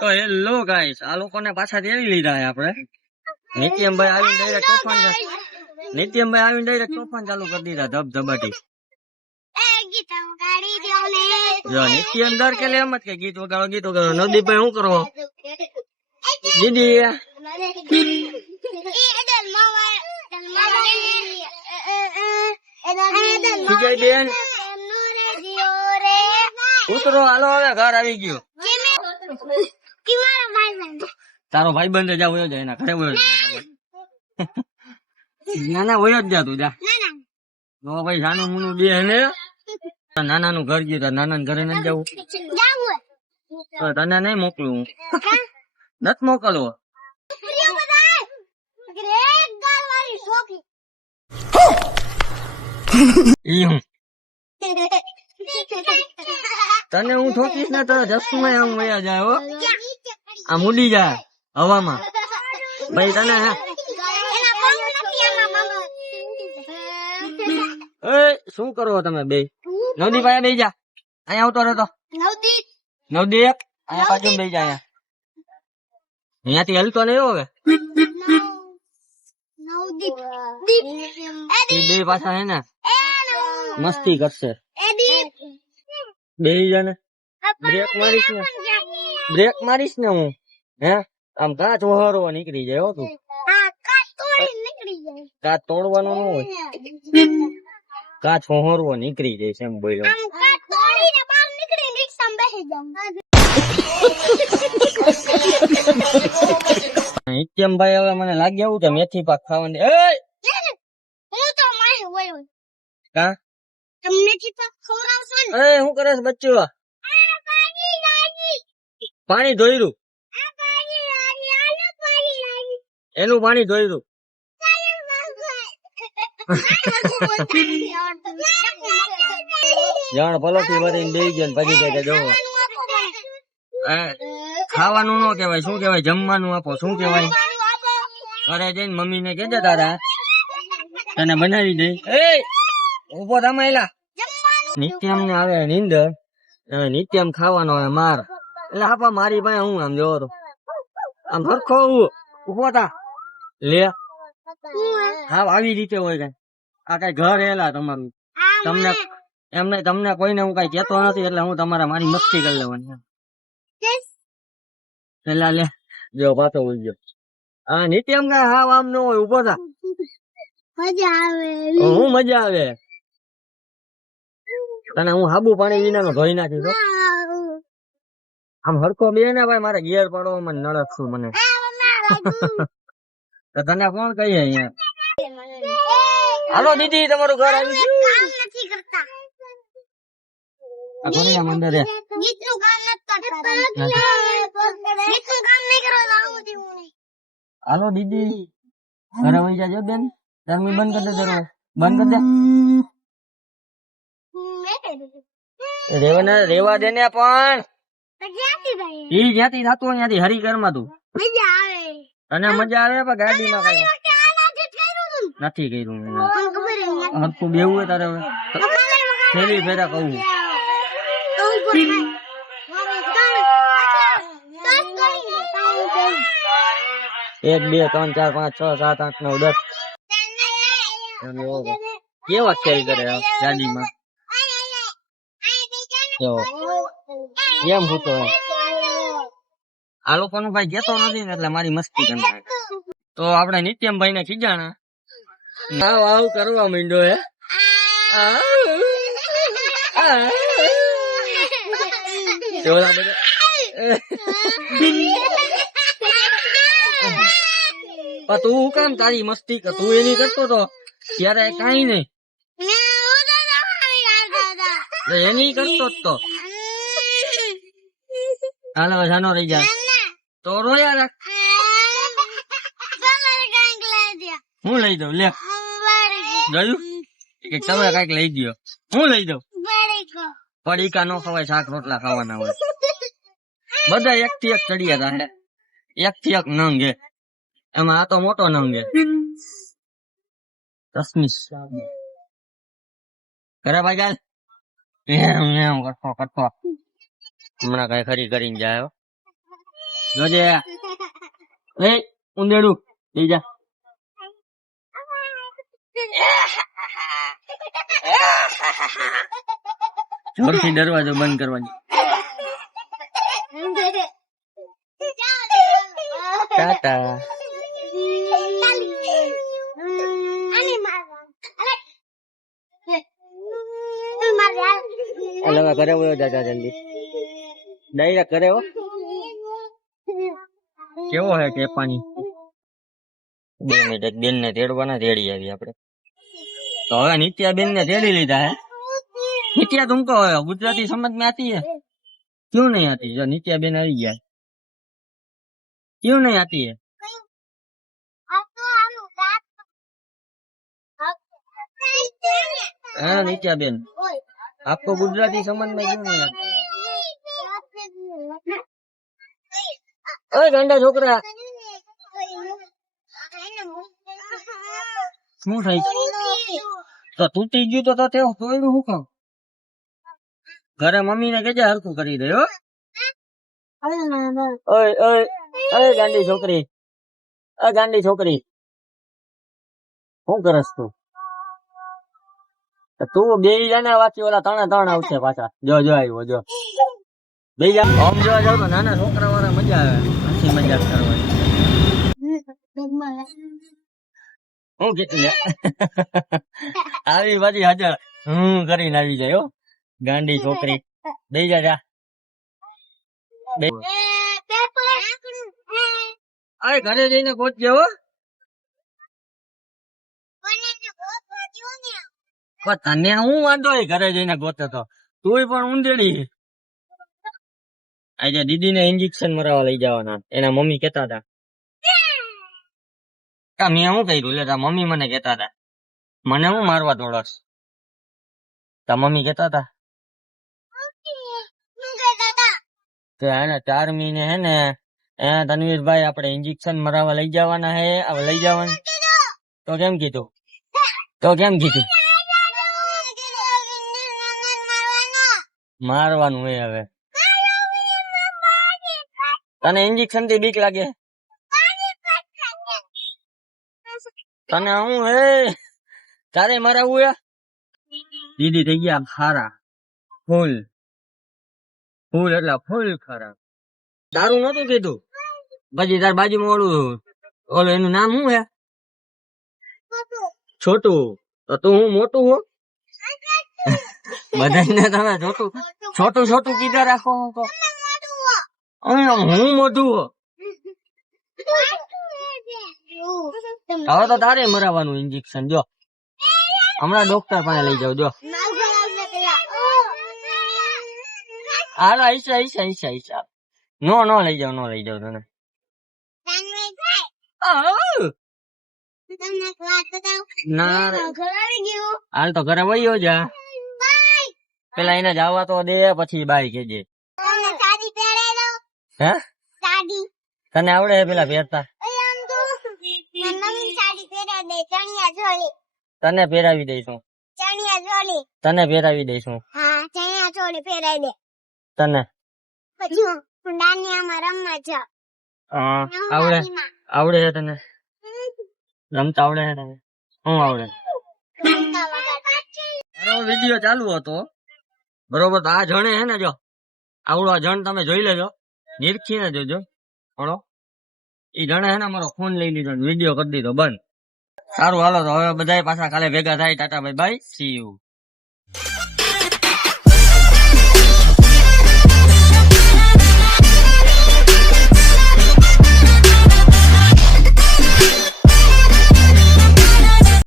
તો hello guys, આ લોકોને પાછા તેડી લીધા છે આપણે. નિત્યમભાઈ આવીને ડાયરેક્ટ તોફાન ચાલુ કરી દીધા ધબધબાટી. જો નિત્યમ દર કે એમ જ કે ગીત વગાડો. નવદીપભાઈ શું કરો દીદી? બેન ઉતરો, હાલો હવે ઘર આવી ગયું. તારો ભાઈ બંધ જા વયો જાય, એના ઘરે વયો જાય. નાના વયો જ જા તું જા. તો ભાઈ સાનું મુનું બે ને નાના નું ઘર ગયું, નાના ઘરે નથી જવું. તને નહીં મોકલું, નથી મોકલવો. તને હું ઠોકીશ ને તો જસુમાં આમ વયા જાય હો, આમ ઉડી જાય હવામાં. ભાઈ તને શું કરો તમે બે? નવદીપ આયા બે જા, અહીંયા આવતો રહેતો. નવદીપ અહીંયા બાજુ બે જા, અહીંયાથી હલતો નહીં હવે. બે પાછા હે ને મસ્તી કરશે. બે જાને બ્રેક મારીશ ને હું, હે આમ કાચ વહારવા નીકળી જાય હો તું. કાચ તોડવાનો ન હોય, કાચ વહારવો નીકળી જાય છે એમ બોલ્યો. નિત્યમભાઈ હવે મને લાગી આવું કે મેથી પાક ખાવાની. કા શું કરે છે બચ્ચું? પાણી ધોયરું, એનું પાણી ધોયરું. જાણ પલોઠી ભરીને બેસી ગયા પછી કે જો ખાવાનું નો કેવાય, શું કેવાય? જમવાનું આપો. શું કેવાય? ઘરે જઈને મમ્મી ને કેજે તારા તને બનાવી દે. ઉભો રમાયેલા. નિત્યમ ને આવે નીંદર, નિત્યમ ખાવાનો હોય માર. એટલે આપા મારી પાસે હું આમ જોવો તો આમ હરખો ઉભો થા લે. હા આવી રીતે હોય કઈ. આ કઈ ઘર હેલા તમારું? તમને એમ નહીં, તમને કોઈને હું કઈ કેતો નથી, એટલે હું તમારા મારી મસ્તી કરી લેવાની. પેલા લે જો પાછો ઉઈ ગયો. હા નિત્યમ કઈ હાવ આમ ન હોય, ઉભો થા. હું મજા આવે તને? હું હાબુ પાણી વિના નો ધોઈ નાખી. આમ હરખો બે ને ભાઈ, મારે ગેર પડો મને નડકશું મને. તો તને કોણ કહીએ અહીંયા? હાલો દીદી તમારું ઘર આવી ગયું. મંદિર હાલો દીદી ઘરે વહી જાજો બેન. ગરમી બંધ કરી દે, જરા બંધ કરી દે. રેવા દે ને પણ. ઈ જ્યાંથી થતું ત્યાંથી હરિકર માં તું તને મજા આવે પણ ગાડીમાં કઈ નથી કર્યું. હરખું બેવું હોય તારે ફેરી ફેરા કહું. એક બે ત્રણ ચાર પાંચ છ સાત આઠ નવ 10 કેવા ખેલ કરે ગાડીમાં. એમ હું તો આ લોકો નું ભાઈ કેતો નથી ને એટલે મારી મસ્તી કરતા. તો આપડે નિત્યમભાઈ ને ખીજાણા આવ આવ કરવા માંડ્યો હે. તું કામ તારી મસ્તી કર, તું એની કરતો તો ત્યારે કઈ નઈ, એની કરતો તો હાલ હવે જાનો રહી જાય તો રોયા રાખ. હું લઈ દઉં લે જોયું કે તમે કઈક લઈ દો. હું લઈ દઉં? પડીકા નો ખવાય, શાક રોટલા ખાવાના હોય. બધા એક થી એક ચડિયા હતા, એક થી એક નંગ હે. એમાં આ તો મોટો નંગ હે. તસમીસ કરે ભાઈ ગાલ એમ કરતો હમણાં કઈ ખરી કરીને જાય. જોજે એ ઉંદેડું લઈ જા જોરથી દરવાજો બંધ કરવાની ટાટા અલગ કરે દાદા જલ્દી ડાયરેક્ટ કરે હો કેવો હે કે પાણી 2 મિનિટ બેન ને તેડવાના તેડી આવી આપણે तो હવે नित्या बेन ने तेड़ी लीधा है नित्या तुमको गुजराती समझ में आती है क्यों नहीं आती जो नित्या बेन आई गया क्यों नहीं आती है हाँ नित्या बेन आपको गुजराती समझ में क्यों नहीं आती ओए गांडा छोकरा શું થાય તો તૂટી ગયું તો તોડ્યું શું કામ ઘરે મમ્મી ને કેજે હરખું કરી દે હો ઓય ઓય ઓય ગાંડી છોકરી શું કરસ તું તું બે જણા વાંચી ઓલા ત્રણ આવશે પાછા જો આવ્યો જો બે જા આમ જોવા જાવ તો નાના છોકરા વાળા મજા આવે હસી મજાક કરવાની હું કેટલી આવી બધી હાજર કરીને આવી જાય હો ગાંડી છોકરી દઈ જા અરે ઘરે જઈને ગોતજે હો તને હું વાંધો ઘરે જઈને ગોતે તો તું પણ ઊંધેડી આજે દીદી ને ઇન્જેક્શન મરાવવા લઈ જવાના એના મમ્મી કેતા હતા મેં શું કર્યું લે મમ્મી મને કેતા હતા મને હું મારવા દોડસ તા મમ્મી કેતા હતા કે હે ને 4 મહિને હે ને તનવીરભાઈ આપણે ઇન્જેક્શન મરાવવા લઈ જવાના હે હવે લઈ જવાનું તો કેમ કીધું મારવાનું હે હવે તને ઇન્જેક્શન થી બીક લાગે તને હું હે તારે મરાવું હે દીદી થઈ ગયા ખારા ફૂલ એટલે ફૂલ ખારા તારું નતું કીધું પછી તાર બાજુમાં ઓલું એનું નામ શું હે છોટું તો તું હું મોટું હો બધાને તમે છોટું કીધા રાખો હું મોટું હો હવે તો તારે મરાવાનું ઇન્જેક્શન જો હમણાં ડોક્ટર પાસે લઈ જાવ જો હાલો ઈશા નો લઈ જાવ તને હાલ તો ઘરે વયો જા પેલા એને જવા તો દે પછી બાઈ કેજે હે તને આવડે પેલા પહેરતા તને પહેરાવી દઈશું તને આવડે છે તને રમતા આવડે છે તને શું આવડે વિડીયો ચાલુ હતો બરોબર તો આ જણે હે ને જો આવડો આ જણ તમે જોઈ લેજો નિરખીને જોજો થોડો એ જણે હે ને મારો ફોન લઈ લીધો વિડીયો કરી દીધો બંધ સારું હાલો તો હવે બધા પાછા કાલે ભેગા થાય Tata bye bye see you